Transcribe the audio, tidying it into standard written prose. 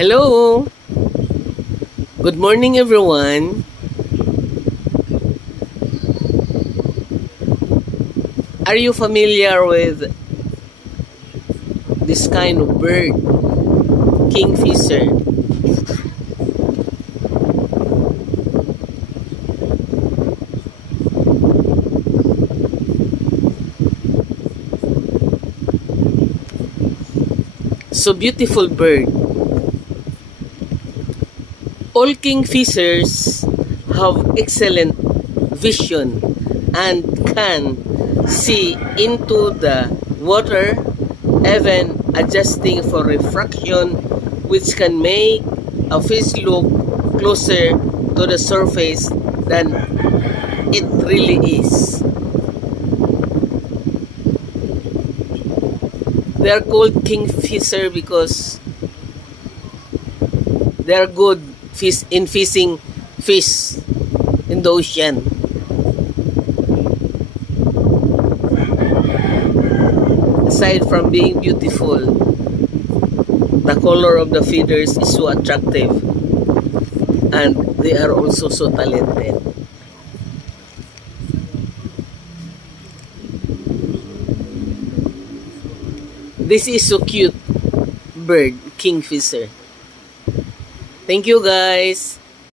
Hello! Good morning, everyone. Are you familiar with this kind of bird? Kingfisher. So beautiful bird. All kingfishers have excellent vision and can see into the water, even adjusting for refraction, which can make a fish look closer to the surface than it really is. They are called kingfisher because they are good fish in fishing fish in the ocean. Aside from being beautiful, the color of the feathers is so attractive, and they are also so talented. This is so cute bird, kingfisher. Thank you, guys.